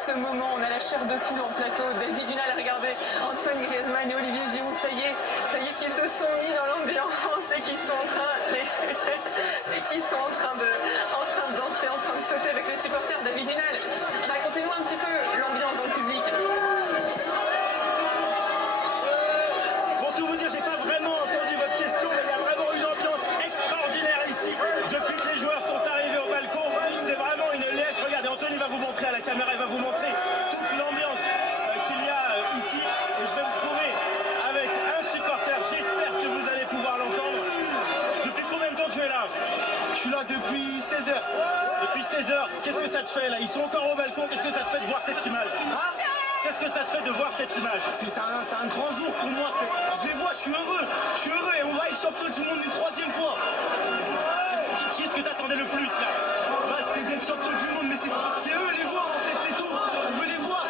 ce moment. On a la chair de poule en plateau. David Dunal, regardez, Antoine Griezmann et Olivier Giroud, ça y est, qui se sont mis dans l'ambiance et qui sont en train, de danser, en train de sauter avec les supporters. David Dunal, racontez-nous un petit peu l'ambiance dans le public. Pour tout vous dire, j'ai pas vraiment entendu votre question, mais il y a vraiment une ambiance extraordinaire ici. Depuis que les joueurs sont arrivés au balcon, c'est vraiment une laisse. Regardez, Anthony va vous montrer à la caméra, il va vous montrer toute l'ambiance qu'il y a ici. Et je vais me trouver avec un supporter. J'espère que vous allez pouvoir l'entendre. Depuis combien de temps tu es là? Je suis là depuis 16 heures. Depuis 16 heures, qu'est-ce que ça te fait là? Ils sont encore au balcon, qu'est-ce que ça te fait de voir cette image? Qu'est-ce que ça te fait de voir cette image? C'est un grand jour pour moi. Je les vois, je suis heureux et on va être champion du monde une 3e fois. Qui est-ce que t'attendais le plus là? C'était d'être champion du monde, mais c'est eux les voir en fait, c'est tout. On veut les voir.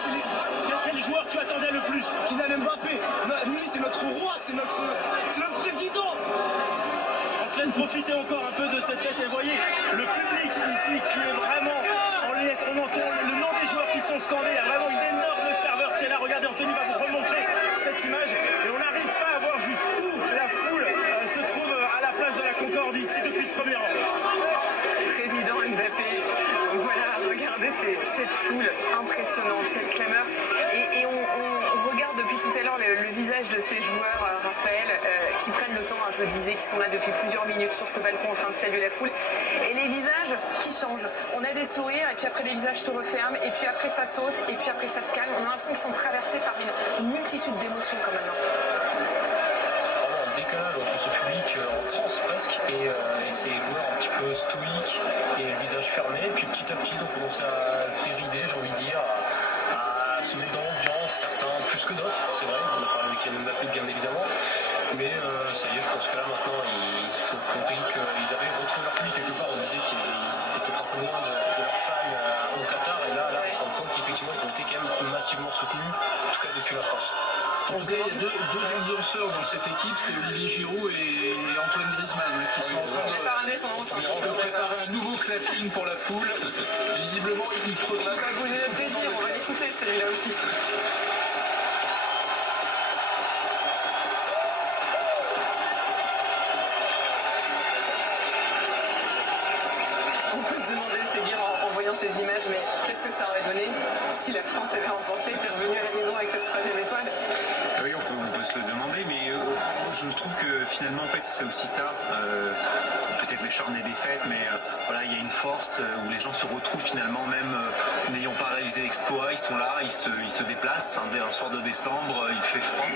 Quel joueur tu attendais le plus? Kylian Mbappé. Lui c'est notre roi, c'est notre président. On te laisse profiter encore un peu de cette fête et voyez le public ici qui est vraiment en liesse. On entend le nom des joueurs qui sont scandés. Il y a vraiment une énorme ferveur qui est là. Regardez, Anthony va vous remontrer cette image et on n'arrive pas à voir jusqu'où la foule se trouve à la place de la Concorde ici depuis ce premier rang. Président Mbappé, voilà, regardez cette foule impressionnante, cette clameur. Et on regarde depuis tout à l'heure le visage de ces joueurs, Raphaël, qui prennent le temps, je le disais, qui sont là depuis plusieurs minutes sur ce balcon en train de saluer la foule. Et les visages qui changent. On a des sourires, et puis après les visages se referment, et puis après ça saute, et puis après ça se calme. On a l'impression qu'ils sont traversés par une multitude d'émotions quand même. Décalage entre ce public en transe presque et ces joueurs un petit peu stoïques et le visage fermé, et puis petit à petit ils ont commencé à se dérider, j'ai envie de dire, à se mettre dans l'ambiance, certains plus que d'autres, c'est vrai, on a parlé de Kylian Mbappé bien évidemment, mais ça y est, je pense que là maintenant il faut compter qu'ils avaient retrouvé leur public quelque part. On disait qu'ils étaient peut-être un peu loin de leurs fans au Qatar, et là on se rend compte qu'effectivement ils ont été quand même massivement soutenus, en tout cas depuis la France. Il y a deux ambianceurs dans cette équipe, c'est Olivier Giroud et Antoine Griezmann qui sont en train de préparer un nouveau clapping pour la foule. Visiblement, ils profitent. On va pas vous donner le plaisir, on va l'écouter celui-là aussi. On peut se demander, c'est bien en voyant ces images, mais qu'est-ce que ça aurait donné si la France avait remporté et était revenue à la maison avec cette 3e étoile? Oui, on peut se le demander, mais je trouve que finalement, en fait, c'est aussi ça. Peut-être les charmes des défaites, mais voilà, il y a une force où les gens se retrouvent finalement, même n'ayant pas réalisé l'exploit, ils sont là, ils se déplacent. Un soir de décembre, il fait froid.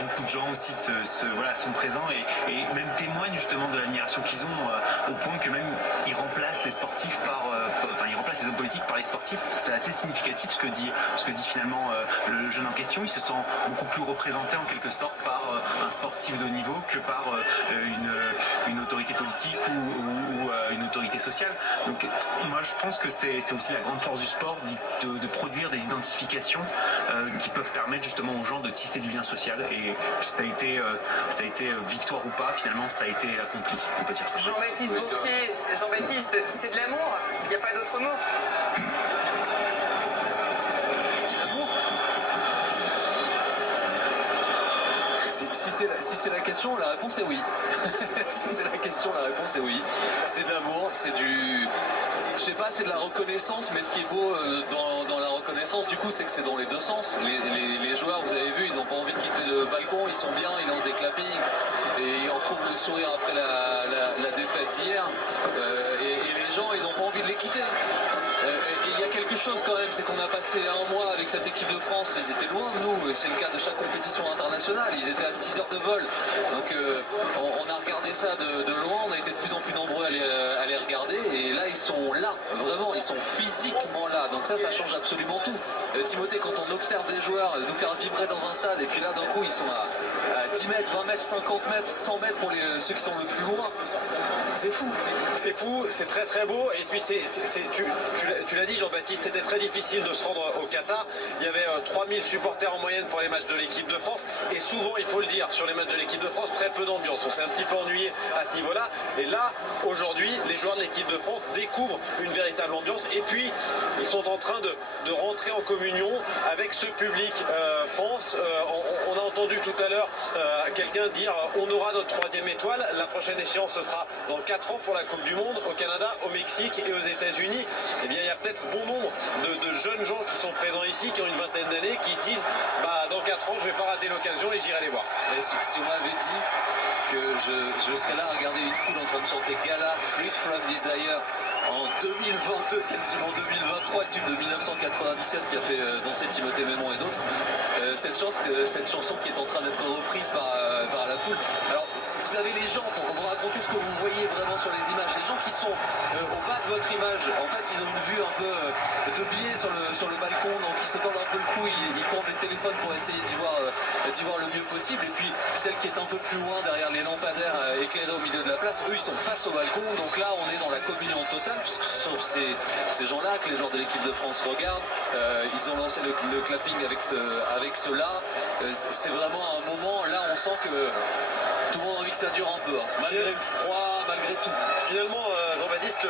Beaucoup de gens aussi sont présents et même témoignent justement de l'admiration qu'ils ont, au point que même ils remplacent les sportifs ils remplacent les hommes politiques par les sportifs. C'est assez significatif ce que dit finalement le jeune en question. Il se sent beaucoup plus représenté en quelque sorte par un sportif de haut niveau que par une autorité politique ou une autorité sociale. Donc moi je pense que c'est aussi la grande force du sport de produire des identifications qui peuvent permettre justement aux gens de tisser du lien social, et ça a été victoire ou pas, finalement ça a été accompli, on peut dire ça. Jean-Baptiste Boursier, Jean-Baptiste, c'est de l'amour, il n'y a pas d'autre mot. Si c'est la question, la réponse est oui. Si c'est la question, la réponse est oui. C'est de l'amour, c'est du... Je sais pas, c'est de la reconnaissance, mais ce qui est beau dans la reconnaissance, du coup, c'est que c'est dans les deux sens. Les joueurs, vous avez vu, ils n'ont pas envie de quitter le balcon, ils sont bien, ils lancent des clappings, et ils retrouvent le sourire après la défaite d'hier. Et les gens, ils n'ont pas envie de les quitter. Il y a quelque chose quand même, c'est qu'on a passé un mois avec cette équipe de France, ils étaient loin de nous, c'est le cas de chaque compétition internationale, ils étaient à 6 heures de vol, donc on a regardé ça de loin, on a été de plus en plus nombreux à les regarder, et là ils sont là, vraiment, ils sont physiquement là, donc ça change absolument tout. Timothée, quand on observe des joueurs nous faire vibrer dans un stade, et puis là d'un coup ils sont à 10 mètres, 20 mètres, 50 mètres, 100 mètres pour ceux qui sont le plus loin, C'est fou. C'est fou, c'est très très beau. Et puis tu l'as dit Jean-Baptiste, c'était très difficile de se rendre au Qatar. Il y avait 3000 supporters en moyenne pour les matchs de l'équipe de France. Et souvent, il faut le dire, sur les matchs de l'équipe de France, très peu d'ambiance. On s'est un petit peu ennuyé à ce niveau-là. Et là, aujourd'hui, les joueurs de l'équipe de France découvrent une véritable ambiance. Et puis, ils sont en train de rentrer en communion avec ce public France. On a entendu tout à l'heure quelqu'un dire on aura notre 3e étoile. La prochaine échéance, ce sera dans 4 ans pour la Coupe du Monde, au Canada, au Mexique et aux États-Unis. Eh bien, il y a peut-être bon nombre de jeunes gens qui sont présents ici, qui ont une vingtaine d'années, qui se disent bah, dans 4 ans, je ne vais pas rater l'occasion et j'irai les voir. Et si on m'avait dit que je serais là à regarder une foule en train de chanter Gala, Freed from Desire, en 2022, quasiment 2023, le tube de 1997 qui a fait danser Timothée Mémon et d'autres, cette chanson qui est en train d'être reprise par la foule. Alors, vous avez les gens, pour vous raconter ce que vous voyez vraiment sur les images, les gens qui sont au bas de votre image, en fait ils ont une vue un peu de biais sur le balcon, donc ils se tendent un peu le cou, ils tendent les téléphones pour essayer d'y voir le mieux possible, et puis celle qui est un peu plus loin derrière les lampadaires éclairés au milieu de la place, eux ils sont face au balcon, donc là on est dans la communion totale, puisque ce sont ces gens-là que les joueurs de l'équipe de France regardent, ils ont lancé le clapping avec ceux-là, c'est vraiment un moment, là on sent que tout le monde a envie que ça dure un peu, hein. Malgré le froid, malgré tout. Finalement, Jean-Baptiste,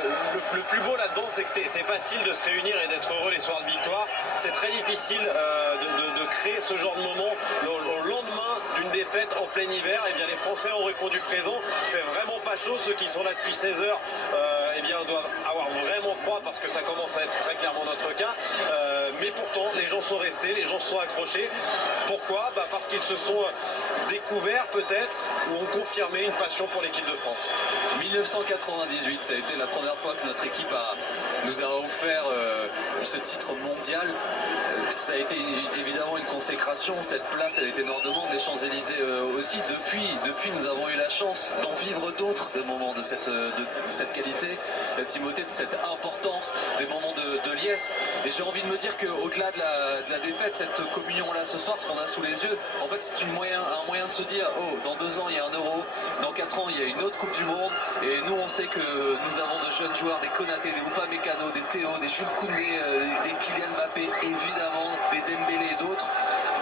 le plus beau là-dedans, c'est que c'est facile de se réunir et d'être heureux les soirs de victoire. C'est très difficile de créer ce genre de moment au lendemain d'une défaite en plein hiver. Eh bien, les Français ont répondu présent. Il fait vraiment pas chaud. Ceux qui sont là depuis 16 heures, eh bien, doivent avoir vraiment froid parce que ça commence à être très clairement notre cas. Mais pourtant, les gens sont restés, les gens se sont accrochés. Pourquoi ? Parce qu'ils se sont découverts peut-être ou ont confirmé une passion pour l'équipe de France. 1998, ça a été la première fois que notre équipe nous a offert ce titre mondial. Ça a été évidemment une consécration, cette place elle était nord-demande, les Champs-Élysées aussi. Depuis nous avons eu la chance d'en vivre d'autres, des moments de cette qualité, Timothée, de cette importance, des moments de liesse. Et j'ai envie de me dire qu'au-delà de la défaite, cette communion-là ce soir, ce qu'on a sous les yeux, en fait c'est un moyen de se dire, oh, dans 2 ans il y a un Euro, dans 4 ans il y a une autre Coupe du Monde, et nous on sait que nous avons de jeunes joueurs, des Konaté, des Upamecano, des Théo, des Jules Koundé, des Kylian Mbappé, évidemment, des Dembélé et d'autres,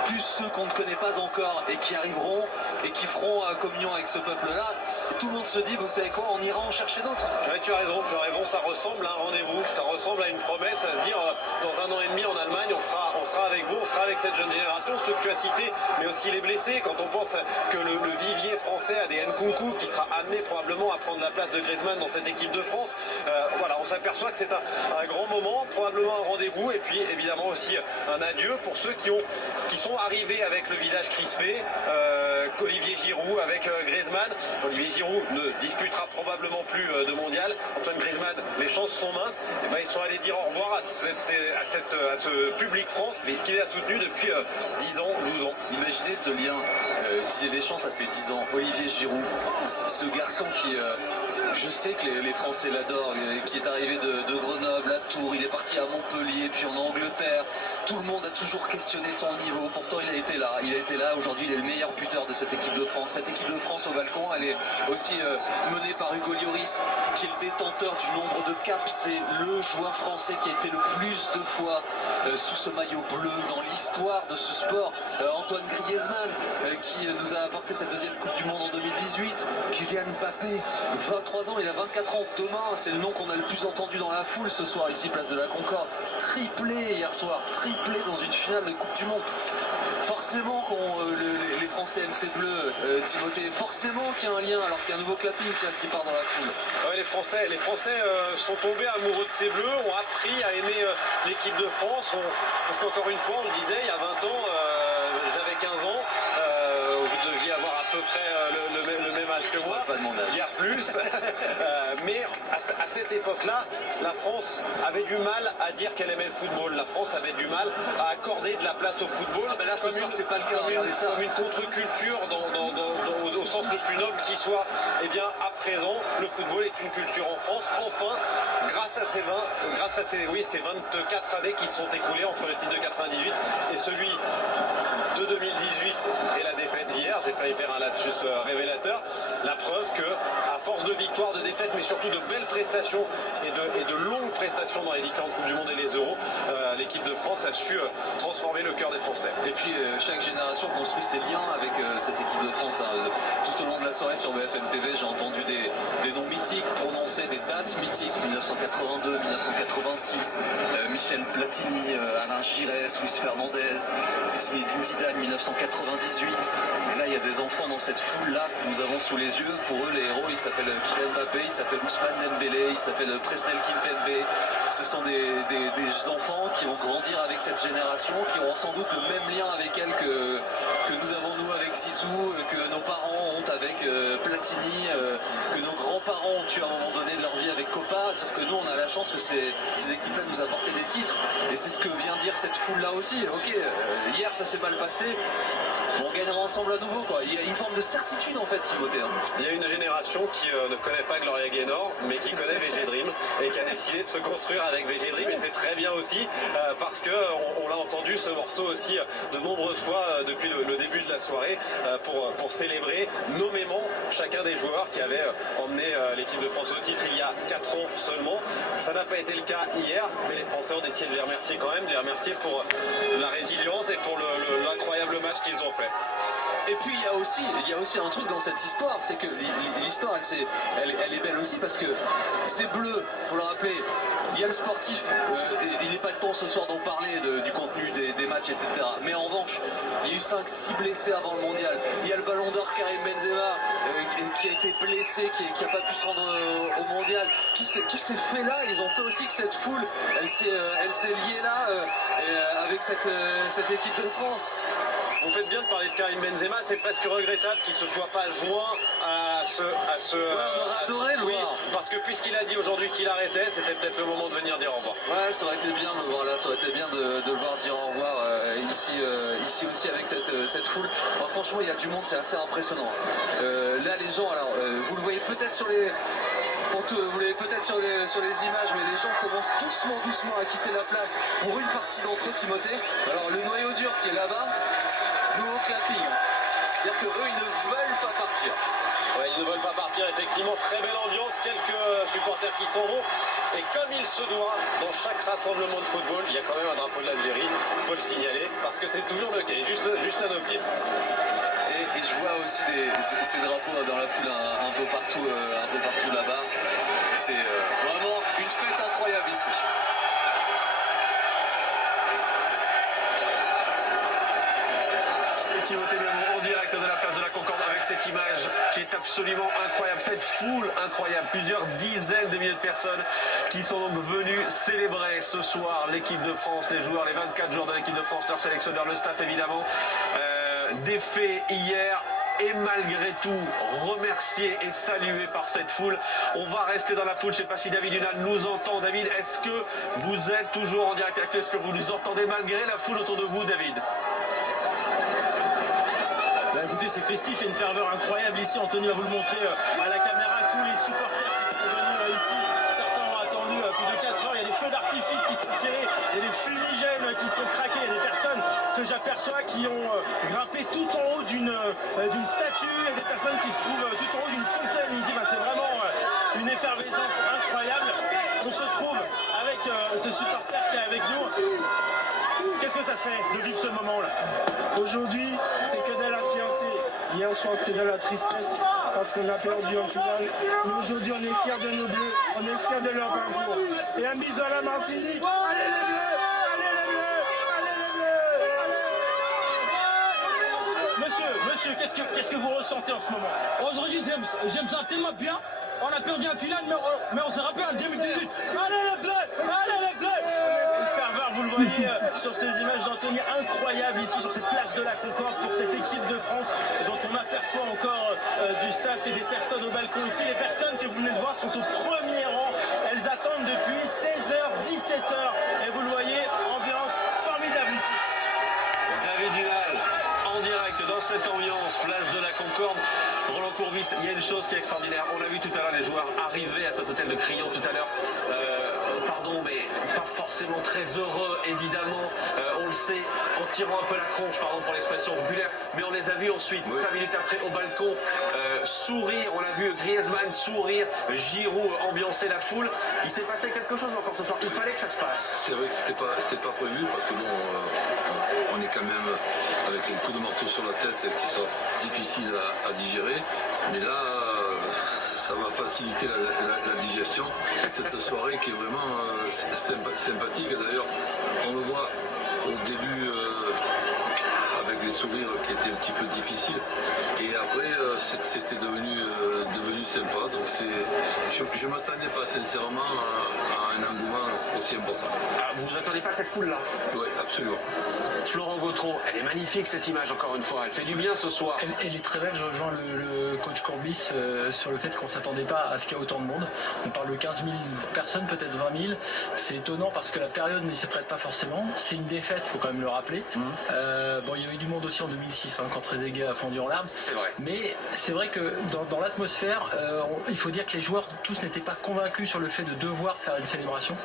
plus ceux qu'on ne connaît pas encore et qui arriveront et qui feront communion avec ce peuple-là. Tout le monde se dit, vous savez quoi, on ira en chercher d'autres. Ouais, tu as raison, ça ressemble à un rendez-vous, ça ressemble à une promesse, à se dire dans 1 an et demi en Allemagne, on sera avec vous, on sera avec cette jeune génération, ceux que tu as cités, mais aussi les blessés. Quand on pense que le vivier français a des Nkunku qui sera amené probablement à prendre la place de Griezmann dans cette équipe de France, voilà, on s'aperçoit que c'est un grand moment, probablement un rendez-vous, et puis évidemment aussi un adieu pour ceux qui sont arrivés avec le visage crispé, Olivier Giroud avec Griezmann. Olivier Giroud ne disputera probablement plus de mondial. Antoine Griezmann, les chances sont minces. Et ben, ils sont allés dire au revoir à ce public France qui les a soutenus depuis 10 ans, 12 ans. Imaginez ce lien. Didier Deschamps, ça fait 10 ans. Olivier Giroud, ce garçon qui... je sais que les Français l'adorent, qui est arrivé de Grenoble à Tours, il est parti à Montpellier, puis en Angleterre. Tout le monde a toujours questionné son niveau, pourtant il a été là, aujourd'hui il est le meilleur buteur de cette équipe de France. Cette équipe de France au balcon, elle est aussi menée par Hugo Lloris, qui est le détenteur du nombre de caps. C'est le joueur français qui a été le plus de fois sous ce maillot bleu dans l'histoire de ce sport. Antoine Griezmann, qui nous a apporté cette 2e Coupe du Monde en 2018. Kylian Mbappé, 23 ans, il a 24 ans. Demain, c'est le nom qu'on a le plus entendu dans la foule ce soir, ici, place de la Concorde. Triplé hier soir, triplé dans une finale de Coupe du Monde. Forcément, les Français aiment ces bleus, Timothée, forcément qu'il y a un lien, alors qu'il y a un nouveau clapping qui part dans la foule. Ouais, les Français sont tombés amoureux de ces bleus, ont appris à aimer l'équipe de France. Parce qu'encore une fois, on le disait, il y a 20 ans, j'avais 15 ans, vous deviez avoir à peu près le même âge que moi, voire plus. Mais à cette époque-là, la France avait du mal à dire qu'elle aimait le football. La France avait du mal à accorder de la place au football. Ah ben là, ce soir, c'est pas le cas. Regardez ça. Comme une contre-culture au sens le plus noble qui soit. Eh bien, à présent, le football est une culture en France. Enfin, grâce à ces 24 années qui se sont écoulées entre le titre de 98 et celui de 2018 et la défaite d'hier. J'ai failli faire un lapsus révélateur. La preuve que, à force de victoires, de défaites, mais surtout de belles prestations et de longues prestations dans les différentes Coupes du Monde et les Euros, l'équipe de France a su transformer le cœur des Français. Et puis chaque génération construit ses liens avec cette équipe de France. Hein. Tout au long de la soirée sur BFM TV, j'ai entendu des noms mythiques prononcer, des dates mythiques, 1982, 1986, Michel Platini, Alain Giresse, Luis Fernandez, Zinedine Zidane, 1998. Et là, il y a des enfants dans cette foule-là que nous avons sous les yeux. Pour eux, les héros, ils s'appellent Kylian Mbappé, ils s'appellent Ousmane Dembélé, ils s'appellent Presnel Kimpembe. Ce sont des enfants qui vont grandir avec cette génération, qui auront sans doute le même lien avec elle que nous avons nous avec Zizou, que nos parents ont avec Platini, que nos grands-parents ont eu à un moment donné de leur vie avec Copa. Sauf que nous, on a la chance que ces équipes-là nous apportaient des titres. Et c'est ce que vient dire cette foule-là aussi. Ok, hier ça s'est mal passé. On gagnera ensemble à nouveau, quoi. Il y a une forme de certitude en fait, Timothée. Il y a une génération qui ne connaît pas Gloria Gaynor, mais qui connaît VG Dream et qui a décidé de se construire avec VG Dream. Et c'est très bien aussi parce que on l'a entendu ce morceau aussi de nombreuses fois depuis le début de la soirée pour célébrer nommément chacun des joueurs qui avaient emmené l'équipe de France au titre il y a 4 ans seulement. Ça n'a pas été le cas hier, mais les Français ont décidé de les remercier quand même, de les remercier pour la résilience et pour l'incroyable match qu'ils ont fait. Et puis il y a aussi un truc dans cette histoire, c'est que l'histoire elle est belle aussi parce que c'est bleu, faut le rappeler. Il y a le sportif, il n'est pas le temps ce soir d'en parler du contenu des matchs, etc. Mais en revanche, il y a eu 5-6 blessés avant le mondial. Il y a le ballon d'or Karim Benzema qui a été blessé, qui n'a pas pu se rendre au mondial. Tous ces faits-là, ils ont fait aussi que cette foule, elle s'est liée là avec cette équipe de France. Vous faites bien de parler de Karim Benzema, c'est presque regrettable qu'il ne se soit pas joint à ce... Ouais, on aurait adoré le voir. Parce que puisqu'il a dit aujourd'hui qu'il arrêtait, c'était peut-être le moment de venir dire au revoir. Ouais, ça aurait été bien de le voir là, ça aurait été bien de le voir dire au revoir ici aussi avec cette foule. Alors, franchement, il y a du monde, c'est assez impressionnant. Là, les gens, alors, vous le voyez peut-être sur les... Vous l'avez peut-être sur les images, mais les gens commencent doucement à quitter la place pour une partie d'entre eux, Timothée. Alors le noyau dur qui est là-bas, nouveau clapping. C'est-à-dire qu'eux, ils ne veulent pas partir. Ouais, ils ne veulent pas partir, effectivement. Très belle ambiance, quelques supporters qui s'en vont. Et comme il se doit, dans chaque rassemblement de football, il y a quand même un drapeau de l'Algérie. Il faut le signaler, parce que c'est toujours le cas, juste à nos pieds. Et je vois aussi ces drapeaux dans la foule un peu partout là-bas. C'est vraiment une fête incroyable ici. Timothée Mémon en direct de la place de la Concorde avec cette image qui est absolument incroyable, cette foule incroyable, plusieurs dizaines de milliers de personnes qui sont donc venues célébrer ce soir l'équipe de France, les joueurs, les 24 joueurs de l'équipe de France, leur sélectionneur, le staff évidemment, défait hier. Et malgré tout, remercié et salué par cette foule. On va rester dans la foule. Je ne sais pas si David Dunal nous entend. David, est-ce que vous êtes toujours en direct avec nous? Est-ce que vous nous entendez malgré la foule autour de vous, David? Bah écoutez, c'est festif, il y a une ferveur incroyable ici. Anthony va vous le montrer à la caméra. Tous les supporters qui sont venus ici, certains ont attendu plus de 4 heures. Il y a des feux d'artifice qui sont tirés, il y a des fumigènes qui sont craqués. Il y a des personnes que j'aperçois qui ont grimpé tout en haut d'une statue. Il y a des personnes qui se trouvent tout en haut d'une fontaine ici. Bah, c'est vraiment une effervescence incroyable. On se trouve avec ce supporter qui est avec nous. Qu'est-ce que ça fait de vivre ce moment-là? Aujourd'hui, c'est que de la fierté. Hier soir, c'était de la tristesse parce qu'on a perdu en finale. Mais aujourd'hui, on est fiers de nos bleus, on est fiers de leur parcours. Et un bisou à la Martinique. Allez les bleus! Allez les bleus! Allez les bleus! Monsieur, qu'est-ce que vous ressentez en ce moment? Aujourd'hui, j'aime ça tellement bien. On a perdu en finale, mais on s'est rappelé en 2018. Allez les bleus! Allez les bleus! Une ferveur, vous le voyez sur ces images d'Anthony, incroyable ici sur cette place de la Concorde pour cette équipe de France dont on aperçoit encore du staff et des personnes au balcon ici. Les personnes que vous venez de voir sont au premier rang. Elles attendent depuis 16h, 17h. Et vous le voyez, ambiance formidable ici. David Dunal en direct dans cette ambiance, place de la Concorde. Roland Courbis, il y a une chose qui est extraordinaire. On a vu tout à l'heure les joueurs arriver à cet hôtel de Crillon tout à l'heure. pardon, mais pas forcément très heureux, évidemment. On le sait, en tirant un peu la tronche, pardon pour l'expression populaire, mais on les a vus ensuite, 5 minutes après, au balcon, sourire. On a vu Griezmann sourire, Giroud ambiancer la foule. Il s'est passé quelque chose encore ce soir. Il fallait que ça se passe. C'est vrai que c'était pas prévu parce que bon, on est quand même avec un coup de marteau sur la tête qui sera difficile à digérer. Mais là, ça va faciliter la digestion. Cette soirée qui est vraiment sympathique. D'ailleurs, on le voit au début avec les sourires qui étaient un petit peu difficiles. Et après, c'était devenu sympa. Donc je ne m'attendais pas sincèrement à un engouement aussi important. Ah, vous vous attendez pas à cette foule-là? Oui, absolument. Florent Gautreau, elle est magnifique cette image encore une fois. Elle fait du bien ce soir. Elle est très belle. Je rejoins le coach Courbis sur le fait qu'on ne s'attendait pas à ce qu'il y ait autant de monde. On parle de 15 000 personnes, peut-être 20 000. C'est étonnant parce que la période ne s'y prête pas forcément. C'est une défaite, il faut quand même le rappeler. Bon, il y avait eu du monde aussi en 2006 quand Trezeguet a fondu en larmes. C'est vrai. Mais c'est vrai que dans l'atmosphère, il faut dire que les joueurs tous n'étaient pas convaincus sur le fait de devoir faire une célébration.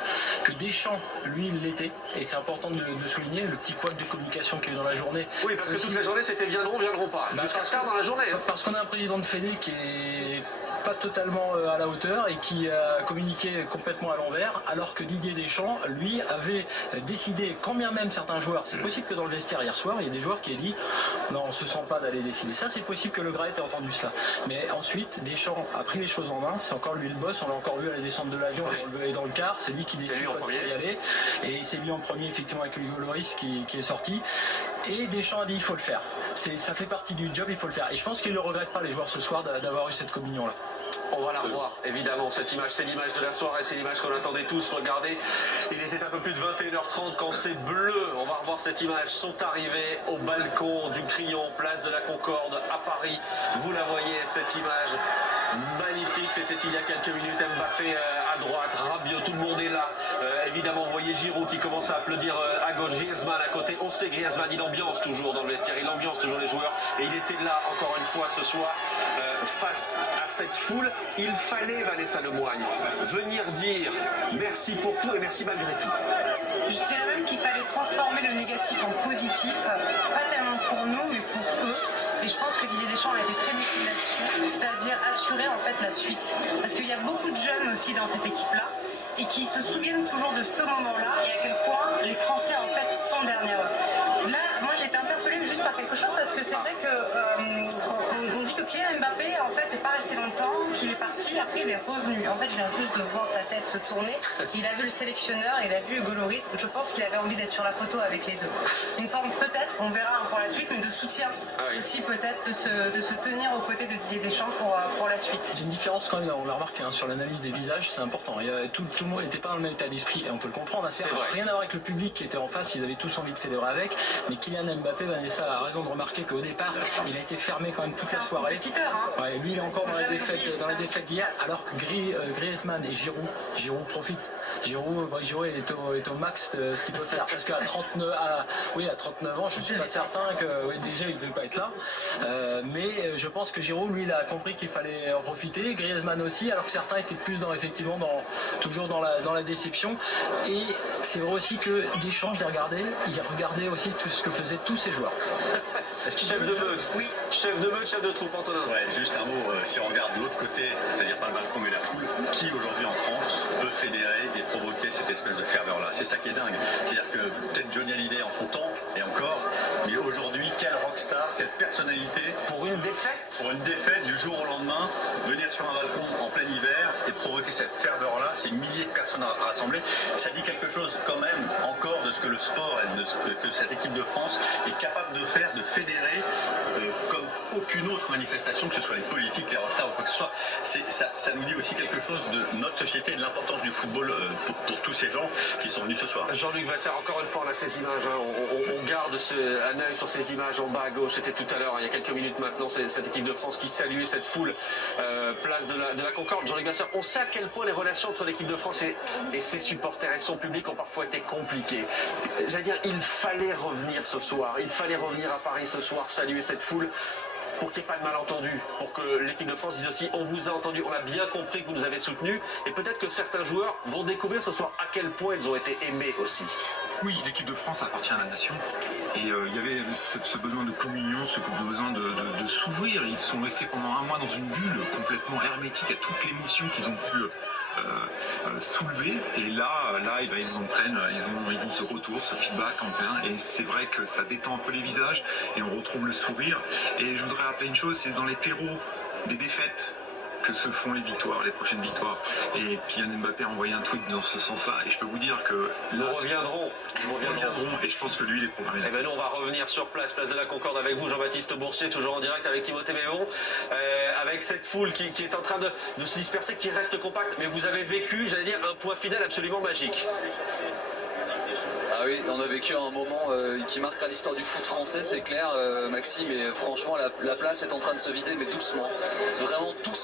Que Deschamps, lui, il l'était. Et c'est important de souligner le petit couac de communication qu'il y a eu dans la journée. Oui, parce que toute la journée c'était viendront pas. Jusqu'à tard dans la journée. Parce qu'on a un président de Fédé qui est pas totalement à la hauteur et qui a communiqué complètement à l'envers, alors que Didier Deschamps, lui, avait décidé, quand bien même certains joueurs, c'est possible que dans le vestiaire hier soir, il y a des joueurs qui aient dit non, on se sent pas d'aller défiler. Ça, c'est possible que Le Gras ait entendu cela. Mais ensuite, Deschamps a pris les choses en main, c'est encore lui le boss, on l'a encore vu à la descente de l'avion et dans le car, c'est lui qui décide quand il faut y aller. Et c'est lui en premier, effectivement, avec Hugo Lloris qui est sorti. Et Deschamps a dit il faut le faire. Ça fait partie du job, il faut le faire. Et je pense qu'ils ne le regrettent pas, les joueurs, ce soir, d'avoir eu cette communion-là. On va la revoir, évidemment, cette image, c'est l'image de la soirée, c'est l'image qu'on attendait tous. Regardez, il était un peu plus de 21h30 quand c'est bleu. On va revoir cette image, sont arrivés au balcon du Crillon, place de la Concorde à Paris. Vous la voyez, cette image magnifique, c'était il y a quelques minutes. Mbappé à droite, Rabiot, tout le monde est là. Évidemment, vous voyez Giroud qui commence à applaudir à gauche, Griezmann à côté. On sait Griezmann, il ambiance toujours dans le vestiaire, il ambiance toujours les joueurs. Et il était là, encore une fois, ce soir, face à cette foule. Il fallait, Vanessa Lemoigne, venir dire merci pour tout et merci malgré tout. Je dirais même qu'il fallait transformer le négatif en positif, pas tellement pour nous, mais pour eux. Et je pense que Didier Deschamps a été très lucide là-dessus, c'est-à-dire assurer en fait la suite. Parce qu'il y a beaucoup de jeunes aussi dans cette équipe-là et qui se souviennent toujours de ce moment-là et à quel point les Français en fait sont derrière eux. Là, moi j'ai été interpellée juste par quelque chose parce que c'est vrai que on dit que Kylian Mbappé en fait n'est pas resté longtemps, qu'il est parti, après il est revenu. En fait, je viens juste de voir sa tête se tourner. Il a vu le sélectionneur, il a vu Hugo Lloris. Je pense qu'il avait envie d'être sur la photo avec les deux. Une forme peut-être, on verra pour la suite, mais de soutien aussi peut-être de se tenir aux côtés de Didier Deschamps pour la suite. Il y a une différence quand même, on l'a remarqué sur l'analyse des visages, c'est important. Tout le monde n'était pas dans le même état d'esprit et on peut le comprendre. Ça n'a rien à voir avec le public qui était en face, ils avaient tous envie de célébrer avec. Mais Kylian Mbappé, Vanessa a raison de remarquer qu'au départ, il a été fermé quand même toute la soirée. Ouais, lui il est encore dans la défaite d'hier, alors que Griezmann et Giroud profitent. Giroud est au max de ce qu'il peut faire, parce qu'à 39 ans, je suis pas certain que déjà il ne devait pas être là. Mais je pense que Giroud, lui, il a compris qu'il fallait en profiter. Griezmann aussi, alors que certains étaient plus toujours dans la déception. Et c'est vrai aussi que Deschamps, je l'ai regardé, il regardait aussi tout ce que faisaient tous ses joueurs. Chef de meute, oui. Chef de meute, chef de troupe, Antonin. Ouais, juste un mot, si on regarde de l'autre côté, c'est-à-dire pas le balcon mais la foule, qui aujourd'hui en France peut fédérer et provoquer cette espèce de ferveur-là? C'est ça qui est dingue. C'est-à-dire que peut-être Johnny Hallyday en son temps, et encore, mais aujourd'hui, quelle rockstar, quelle personnalité. Pour une défaite? Pour une défaite du jour au lendemain, venir sur un balcon en plein hiver et provoquer cette ferveur-là, ces milliers de personnes rassemblées, ça dit quelque chose quand même encore de ce que le sport et de ce que cette équipe de France est capable de faire, de fédérer comme aucune autre manifestation, que ce soit les politiques, les rockstars ou quoi que ce soit. Ça nous dit aussi quelque chose de notre société et de l'importance du football pour tous ces gens qui sont venus ce soir. Jean-Luc Vasseur, encore une fois, on a ces images, on garde un œil sur ces images en bas à gauche. C'était tout à l'heure, il y a quelques minutes maintenant, c'est cette équipe de France qui saluait cette foule, place de la Concorde. Jean-Luc Vasseur, on sait à quel point les relations entre l'équipe de France et ses supporters et son public ont parfois été compliquées. J'allais dire, il fallait revenir ce soir, il fallait revenir à Paris ce soir, saluer cette foule. pour qu'il n'y ait pas de malentendu, pour que l'équipe de France dise aussi on vous a entendu, on a bien compris que vous nous avez soutenus, et peut-être que certains joueurs vont découvrir ce soir à quel point ils ont été aimés aussi. Oui, l'équipe de France appartient à la nation et il y avait ce besoin de communion, ce besoin de s'ouvrir. Ils sont restés pendant un mois dans une bulle complètement hermétique à toute l'émotion qu'ils ont pu soulever, et là eh ben, ils ont ce retour, ce feedback en plein, et c'est vrai que ça détend un peu les visages et on retrouve le sourire. Et je voudrais rappeler une chose, c'est dans les terreaux des défaites que se font les victoires, les prochaines victoires. Et Kylian Mbappé a envoyé un tweet dans ce sens-là, et je peux vous dire que Nous reviendrons, et je pense que lui il est programmé. Et ben nous on va revenir sur place de la Concorde avec vous, Jean-Baptiste Boursier, toujours en direct avec Timothée Méon, avec cette foule qui est en train de se disperser, qui reste compacte, mais vous avez vécu, j'allais dire, un point final absolument magique. Ah oui, on a vécu un moment qui marquera l'histoire du foot français, c'est clair, Maxime, et franchement la place est en train de se vider, mais doucement, vraiment doucement.